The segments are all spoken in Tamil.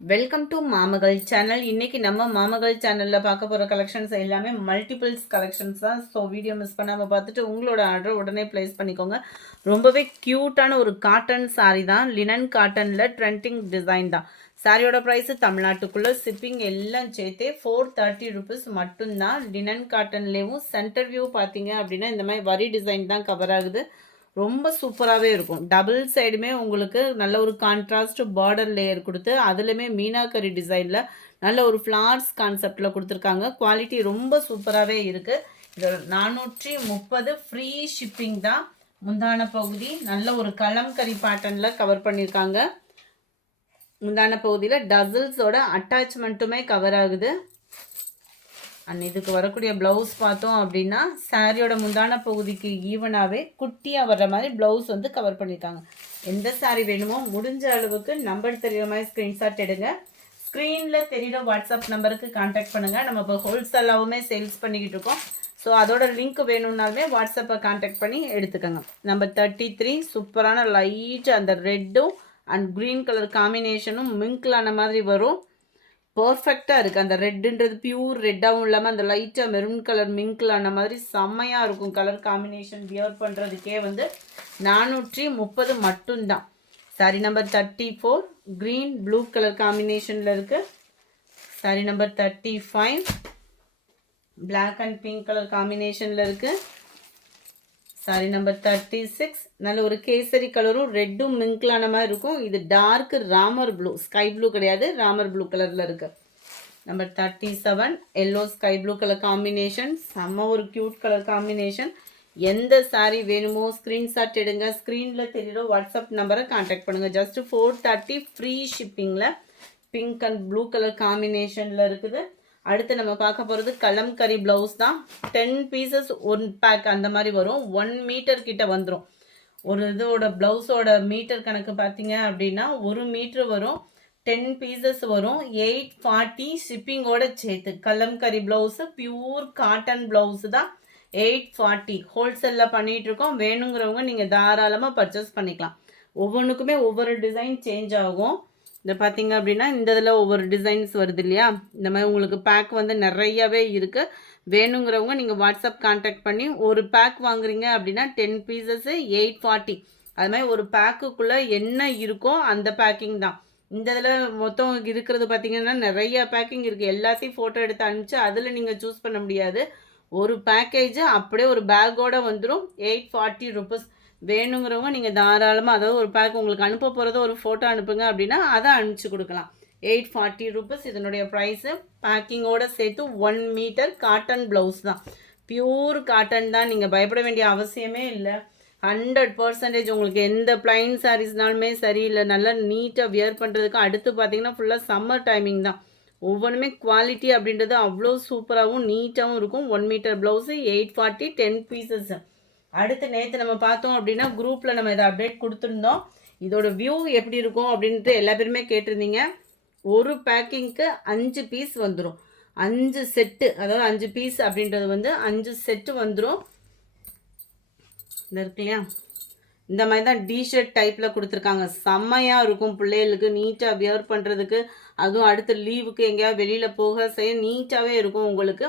Welcome to மாமகள் channel. இன்னைக்கு நம்ம மாமகள் சேனலில் பார்க்க போகிற கலெக்ஷன்ஸ் எல்லாமே மல்டிபிள்ஸ் கலெக்ஷன்ஸ் தான். ஸோ வீடியோ மிஸ் பண்ணாமல் பார்த்துட்டு உங்களோட ஆர்டர் உடனே ப்ளேஸ் பண்ணிக்கோங்க. ரொம்பவே க்யூட்டான ஒரு காட்டன் சாரீ தான், லினன் காட்டனில் ட்ரெண்டிங் டிசைன் தான். சாரியோட ப்ரைஸு தமிழ்நாட்டுக்குள்ளே ஷிப்பிங் எல்லாம் சேர்த்தே 430 ருபீஸ் மட்டும்தான். லினன் காட்டன்லேயும் சென்டர் வியூ பார்த்தீங்க அப்படின்னா இந்த மாதிரி வரி டிசைன் தான் கவர் ஆகுது. ரொம்ப சூப்பராகவே இருக்கும். டபுள் சைடுமே உங்களுக்கு நல்ல ஒரு கான்ட்ராஸ்ட் பார்டர் லேயர் கொடுத்து அதுலேயுமே மீனாக்கரி டிசைனில் நல்ல ஒரு ஃப்ளார்ஸ் கான்செப்டில் கொடுத்துருக்காங்க. குவாலிட்டி ரொம்ப சூப்பராகவே இருக்குது. இது 430 ஃப்ரீ ஷிப்பிங் தான். முந்தான பகுதி நல்ல ஒரு கலம்கரி பேட்டர்னில் கவர் பண்ணியிருக்காங்க. முந்தான பகுதியில் டசில்ஸோட அட்டாச்மெண்ட்டுமே கவர் ஆகுது. அண்ட் இதுக்கு வரக்கூடிய ப்ளவுஸ் பார்த்தோம் அப்படின்னா சாரியோட முந்தான பகுதிக்கு ஈவனாகவே குட்டியாக வர்ற மாதிரி ப்ளவுஸ் வந்து கவர் பண்ணியிருக்காங்க. எந்த சாரீ வேணுமோ முடிஞ்ச அளவுக்கு நம்பர் தெரிகிற மாதிரி ஸ்க்ரீன்ஷாட் எடுங்க. ஸ்க்ரீனில் தெரிகிற வாட்ஸ்அப் நம்பருக்கு கான்டாக்ட் பண்ணுங்கள். நம்ம இப்போ ஹோல்சேலாகவுமே சேல்ஸ் பண்ணிக்கிட்டு இருக்கோம். ஸோ அதோட லிங்க் வேணும்னாலுமே வாட்ஸ்அப்பை கான்டாக்ட் பண்ணி எடுத்துக்கோங்க. நம்பர் 33 சூப்பரான லைட் அந்த ரெட்டும் அண்ட் க்ரீன் கலர் காம்பினேஷனும் மிங்கிளான மாதிரி வரும். பர்ஃபெக்டாக இருக்குது. அந்த ரெட்டுன்றது பியூர் ரெட்டாகவும் இல்லாமல் அந்த லைட்டாக மெரூன் கலர் மிங்கிள் ஆன மாதிரி செம்மையாக இருக்கும். கலர் காம்பினேஷன் வியர் பண்ணுறதுக்கே வந்து 430 மட்டும்தான். Sari number 34 green blue colour காம்பினேஷனில் இருக்குது. Sari number 35 black and pink colour காம்பினேஷனில் இருக்குது. சாரி நம்பர் 36 நல்ல ஒரு கேசரி கலரும் ரெட்டும் மிங்கிளான மாதிரி இருக்கும். இது dark Ramar blue, sky blue கிடையாது, ராமர் ப்ளூ கலரில் இருக்குது. Number 37 yellow sky blue colour combination, செம்ம ஒரு க்யூட் கலர் காம்பினேஷன். எந்த சாரீ வேணுமோ ஸ்க்ரீன்ஷாட் எடுங்க. ஸ்க்ரீனில் தெரியுற வாட்ஸ்அப் நம்பரை கான்டாக்ட் பண்ணுங்கள். ஜஸ்ட் 430 ஃப்ரீ ஷிப்பிங்கில் பிங்க் அண்ட் ப்ளூ கலர் காம்பினேஷனில் இருக்குது. அடுத்து நம்ம பார்க்க போகிறது கலம்கரி ப்ளவுஸ் தான். 10 பீசஸ் 1 பேக் அந்த மாதிரி வரும். 1 மீட்டர் கிட்ட வந்துடும். ஒரு இதோட ப்ளவுஸோட மீட்டர் கணக்கு பார்த்தீங்க அப்படின்னா 1 மீட்ரு வரும். 10 பீசஸ் வரும். 840 ஷிப்பிங்கோட சேர்த்து. Kalamkari blouse pure cotton blouse தான். 840 ஹோல்சேலில் பண்ணிகிட்ருக்கோம். வேணுங்கிறவங்க நீங்கள் தாராளமாக பர்ச்சேஸ் பண்ணிக்கலாம். ஒவ்வொன்றுக்குமே ஒவ்வொரு டிசைன் சேஞ்ச் ஆகும். இந்த பார்த்தீங்க அப்படின்னா இந்த இதில் ஒவ்வொரு டிசைன்ஸ் வருது இல்லையா, இந்த மாதிரி உங்களுக்கு பேக் வந்து நிறையவே இருக்குது. வேணுங்கிறவங்க நீங்கள் வாட்ஸ்அப் கான்டாக்ட் பண்ணி ஒரு பேக் வாங்குறீங்க அப்படின்னா 10 பீசஸ்ஸு 840. அது மாதிரி ஒரு பேக்குக்குள்ளே என்ன இருக்கோ அந்த பேக்கிங் தான். இந்த இதில் மொத்தம் இருக்கிறது பார்த்தீங்கன்னா நிறைய பேக்கிங் இருக்குது. எல்லாத்தையும் ஃபோட்டோ எடுத்து அனுப்பிச்சு அதில் நீங்கள் சூஸ் பண்ண முடியாது. ஒரு பேக்கேஜ் அப்படியே ஒரு பேக்கோடு வந்துடும். 840 ருபீஸ். வேணுங்கிறவங்க நீங்கள் தாராளமாக, அதாவது ஒரு பேக் உங்களுக்கு அனுப்ப போகிறத ஒரு ஃபோட்டோ அனுப்புங்க அப்படின்னா அதை அனுப்பிச்சி கொடுக்கலாம். 840 ருபீஸ் இதனுடைய ப்ரைஸு. பேக்கிங்கோடு சேர்த்து 1 மீட்டர் காட்டன் ப்ளவுஸ் தான். பியூர் காட்டன் தான். நீங்கள் பயப்பட வேண்டிய அவசியமே இல்லை. 100% உங்களுக்கு எந்த பிளைன் சாரீஸ்னாலுமே சரி, இல்லை நல்லா நீட்டாக வியர் பண்ணுறதுக்கு. அடுத்து பார்த்தீங்கன்னா ஃபுல்லாக சம்மர் டைமிங் தான். ஒவ்வொன்றுமே குவாலிட்டி அப்படின்றது அவ்வளோ சூப்பராகவும் நீட்டாகவும் இருக்கும். 1 மீட்டர் ப்ளவுஸு 840 10 பீசஸ். அடுத்து நேற்று நம்ம பார்த்தோம் அப்படின்னா குரூப்பில் நம்ம இதை அப்டேட் கொடுத்துருந்தோம். இதோட வியூ எப்படி இருக்கும் அப்படின்ட்டு எல்லா பேருமே கேட்டிருந்தீங்க. ஒரு பேக்கிங்க்கு 5 பீஸ் வந்துடும். 5 செட்டு, அதாவது 5 பீஸ் அப்படின்றது வந்து 5 செட்டு வந்துடும். இந்த இருக்கு இல்லையா, இந்த மாதிரி தான் டிஷர்ட் டைப்பில் கொடுத்துருக்காங்க. செம்மையாக இருக்கும். பிள்ளைகளுக்கு நீட்டாக வியர் பண்ணுறதுக்கு, அதுவும் அடுத்த லீவுக்கு எங்கேயாவது வெளியில் போக செய்ய நீட்டாகவே இருக்கும். உங்களுக்கு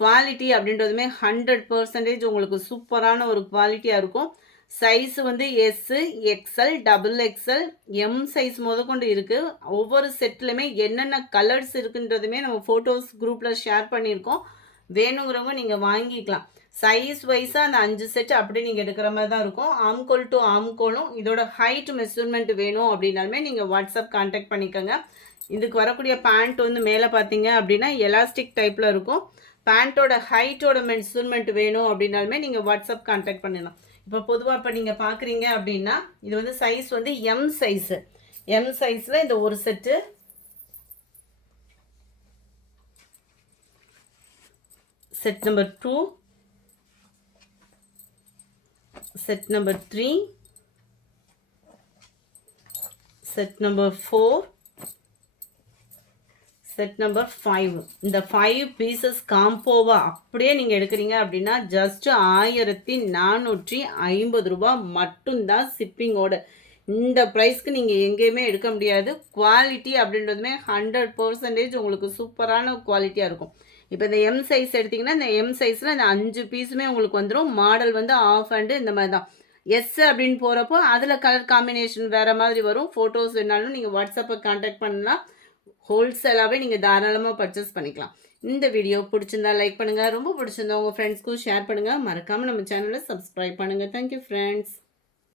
குவாலிட்டி அப்படின்றதுமே 100% உங்களுக்கு சூப்பரான ஒரு குவாலிட்டியாக இருக்கும். சைஸு வந்து S, XL, XXL, M size முதற்கொண்டு இருக்குது. ஒவ்வொரு செட்லையுமே என்னென்ன கலர்ஸ் இருக்குன்றதுமே நம்ம ஃபோட்டோஸ் குரூப்பில் ஷேர் பண்ணியிருக்கோம். வேணுங்கிறவங்க நீங்கள் வாங்கிக்கலாம். சைஸ் வைஸாக அந்த 5 செட் அப்படியே நீங்கள் எடுக்கிற மாதிரி தான் இருக்கும். ஆம்கோல் டு ஆம்கோலும் இதோட ஹைட் மெஷர்மெண்ட் வேணும் அப்படின்னாலுமே நீங்கள் வாட்ஸ்அப் கான்டாக்ட் பண்ணிக்கோங்க. இதுக்கு வரக்கூடிய பேண்ட் வந்து மேலே பார்த்தீங்க அப்படின்னா எலாஸ்டிக் டைப்பில் இருக்கும். பேண்ட்டோட ஹைட்டோட மெஷர்மெண்ட் வேணும் அப்படின்னாலுமே நீங்கள் வாட்ஸ்அப் கான்டாக்ட் பண்ணலாம். இப்போ பொதுவாக இப்போ நீங்கள் பார்க்குறீங்க அப்படின்னா இது வந்து சைஸ் வந்து எம் சைஸு. எம் சைஸில் இந்த ஒரு set, set number 2, set number 3, set number 4, set number 5. இந்த 5 பீசஸ் காம்போவாக அப்படியே நீங்கள் எடுக்கிறீங்க அப்படின்னா ஜஸ்ட்டு 1450 ரூபா மட்டும்தான் ஷிப்பிங்கோட. இந்த ப்ரைஸ்க்கு நீங்கள் எங்கேயுமே எடுக்க முடியாது. குவாலிட்டி அப்படின்றதுமே 100% உங்களுக்கு சூப்பரான குவாலிட்டியாக இருக்கும். இப்போ இந்த எம் சைஸ் எடுத்திங்கன்னா இந்த எம் சைஸில் இந்த 5 பீஸுமே உங்களுக்கு வந்துடும். மாடல் வந்து ஆஃப் ஹேண்டு இந்த மாதிரி தான். எஸ் அப்படின்னு போகிறப்போ அதில் கலர் காம்பினேஷன் வேறு மாதிரி வரும். ஃபோட்டோஸ் வேணாலும் நீங்கள் வாட்ஸ்அப்பை கான்டாக்ட் பண்ணலாம். ஹோல்சேலாகவே நீங்கள் தாராளமாக பர்ச்சேஸ் பண்ணிக்கலாம். இந்த வீடியோ பிடிச்சிருந்தா லைக் பண்ணுங்கள். ரொம்ப பிடிச்சிருந்தா உங்கள் ஃப்ரெண்ட்ஸ்க்கும் ஷேர் பண்ணுங்கள். மறக்காமல் நம்ம சேனலை சப்ஸ்கிரைப் பண்ணுங்கள். Thank you friends.